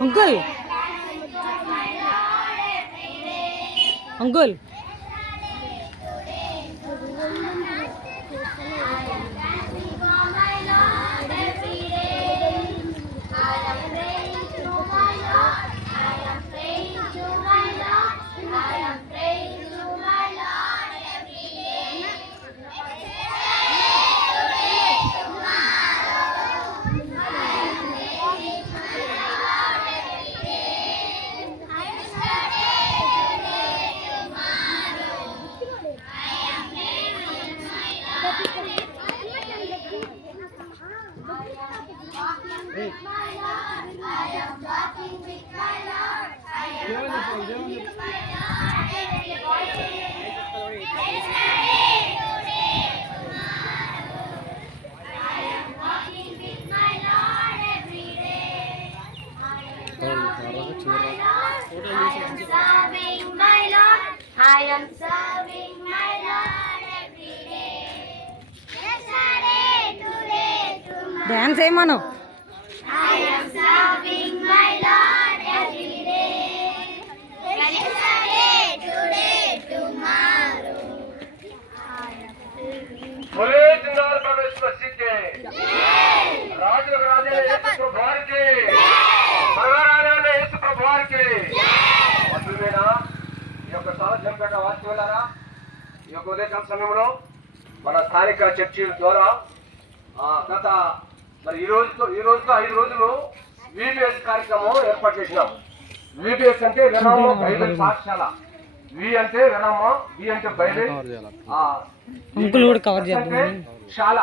Uncle uncle Hey. my Lord. I am walking with my Lord. I am walking with my Lord. Everybody. Yesterday, today. I am walking with my Lord every day. I am walking with my Lord. I am serving my Lord. I am serving my Lord every day. Yesterday, today, tomorrow. ध्यान से ప్రభువారికి. మగరాజైన యేసు ప్రభువారికి. వద్దులేనా ఈ యొక్క సాధ్యంపేట వాక్యులారా ఈ యొక్క ఉదయకాల సమయంలో మన స్థానిక చర్చి ద్వారా గత మరి ఈ రోజుతో ఈ రోజుతో ఐదు రోజులు విబిఎస్ కార్యక్రమం ఏర్పాటు చేసినాం. విబిఎస్ అంటే విరామ బైబిల్ పాఠశాల. వి అంటే విరామ బి అంటే బైబిల్. అంకుల్ కూడా కవర్ అంటే శాల.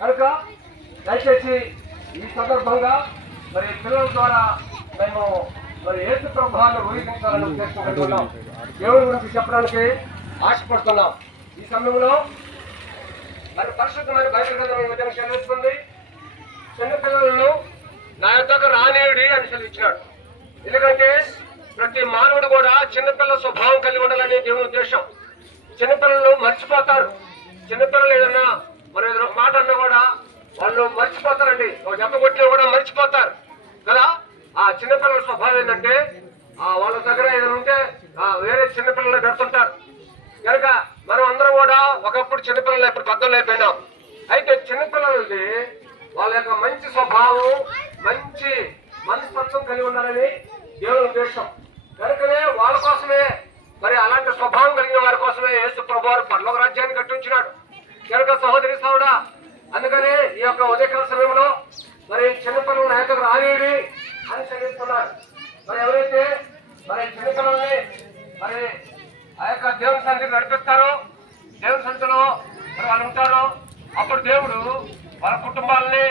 కనుక దయచేసి ఈ సందర్భంగా మరి పిల్లల ద్వారా మేము మరి ఏసు ప్రభావాన్ని ఊహించాలని ఉద్దేశం దేవుని గురించి చెప్పడానికి ఆశపడుతున్నాం. ఈ సమయంలో మరి పరిశుద్ధమైన ఈ విధంగా చెల్లిస్తుంది చిన్నపిల్లలను నా యొక్కకు రానేయుడి అని సెలవిచ్చినాడు ఎందుకంటే ప్రతి మానవుడు కూడా చిన్నపిల్ల స్వభావం కలిగి ఉండాలని దేవుని ఉద్దేశం. చిన్నపిల్లలు మర్చిపోతారు. చిన్నపిల్లలు ఏదన్నా మరి ఏదైనా మాట అన్నా కూడా వాళ్ళు మర్చిపోతారండి. ఒక జత కొట్టినా కూడా మర్చిపోతారు. కదా? ఆ చిన్నపిల్లల స్వభావం ఏంటంటే ఆ వాళ్ళ దగ్గర ఏదైనా ఉంటే ఆ వేరే చిన్నపిల్లలు పెడుతుంటారు. కనుక మనం అందరం కూడా ఒకప్పుడు చిన్నపిల్లలు ఇప్పుడు పెద్దలు అయిపోయినాం. అయితే చిన్నపిల్లలది వాళ్ళ యొక్క మంచి స్వభావం మంచి మనస్తత్వం కలిగి ఉండాలని దేవుని ఉద్దేశం. కనుకనే వాళ్ళ కోసమే మరి అలాంటి స్వభావం కలిగిన వారి కోసమే యేసు ప్రభువారు పర్లోక రాజ్యాన్ని కట్టించినాడు. కనుక సహోదరి సహోడా అందుకనే ఈ యొక్క ఉదయకాల సమయంలో మరి చిన్నపిల్లలు నాయకులు యొక్క అని చదివిస్తున్నారు మరి ఎవరైతే మరి చిన్నపిల్లల్ని మరి ఆ యొక్క దేవుని సన్నిధికి నడిపిస్తారో దేవుని సన్నిధిలో మరి వాళ్ళు ఉంటారో అప్పుడు దేవుడు వాళ్ళ కుటుంబాలని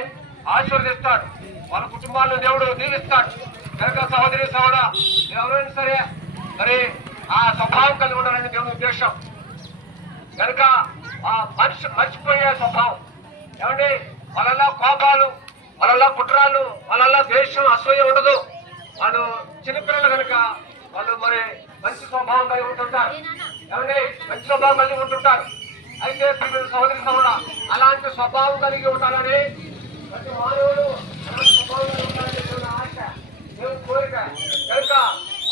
ఆశీర్వదిస్తాడు. వాళ్ళ కుటుంబాలను దేవుడు దీవిస్తాడు. కనుక సహోదరి సహోడ ఎవరైనా సరే మరి ఆ స్వభావం కలిగి ఉండాలని దేవుని ఉద్దేశం. కనుక ఆ మనిషి మర్చిపోయే ఏమండి? వాళ్ళల్లో కోపాలు వాళ్ళల్లో కుట్రాలు వాళ్ళల్లో ద్వేషం అసూయ ఉండదు. వాళ్ళు చిన్నపిల్లలు కనుక వాళ్ళు మరి మంచి స్వభావం కలిగి ఉంటుంటారు. ఏమండి? మంచి స్వభావం కలిగి ఉంటుంటారు. అయితే ప్రియమైన సహోదరి సహోదర అలాంటి స్వభావం కలిగి ఉండాలని ప్రతి మానవుడు అలాంటి స్వభావం కలిగి ఆశ దేవుని కోరిక. కనుక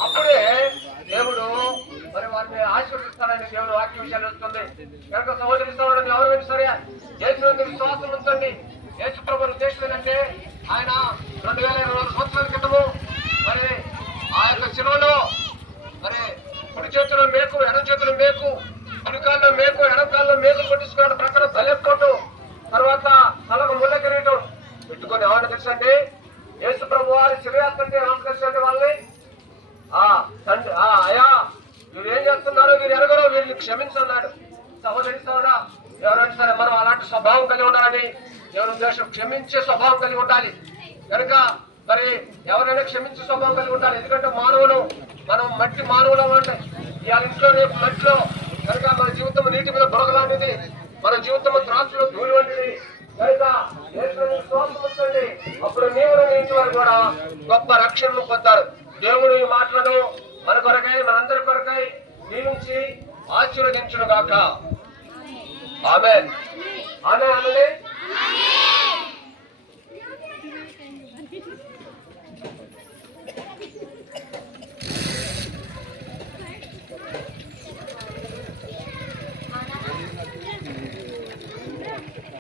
అప్పుడే దేవుడు మరి వారిని ఆశీర్వదిస్తాడని దేవుడు వాక్య విషయాలు వస్తుంది కనుక సహోదరి ఎవరు ఎవరైనా సరే? యేసు విశ్వాసం ఉంచండి యేసు ప్రభు ఉద్దేశం ఏంటంటే ఆయన రెండు వేల ఇరవై నాలుగు సంవత్సరాల క్రితము మరి ఆ యొక్క శిలువలో మరి కుడి చేతిలో మేకు ఎడం చేతిలో మేకు కుడికాల్లో మేకు ఎడకాల్లో మేకు కొట్టించుకున్నాడు. ప్రకారం తలెత్తుకోవటం తర్వాత తలకు ముళ్ళ కిరీటం పెట్టుకొని ఏమన్నా తెలుసా అండి యేసు ప్రభు వారి శివయాత్రంటే రామకృష్ణ వాళ్ళని? ఆ తండ్రి ఆ అయా వీరు ఏం చేస్తున్నారో వీరు ఎరగరో వీరిని క్షమించన్నాడు. సహోదరి ఎవరైనా సరే మనం అలాంటి స్వభావం కలిగి ఉండాలని ఎవరి ఉద్దేశం క్షమించే స్వభావం కలిగి ఉండాలి. కనుక మరి ఎవరైనా క్షమించే స్వభావం కలిగి ఉండాలి. ఎందుకంటే మానవులు మనం మట్టి మానవులం అంటే ఇవాళ ఇంట్లో రేపు మట్టిలో కనుక మన జీవితం నీటి మీద బురగలాంటిది మన జీవితం త్రాసులో ధూళి వంటిది కనుక యేసుని అప్పుడు నీవు నీ వారు కూడా గొప్ప రక్షణను పొందారు దేవుడు ఈ మాటలను మన కొరకై మనందరి కొరకై దీవించి ఆశీర్వదించును గాక ఆమె ఆమె అనలే?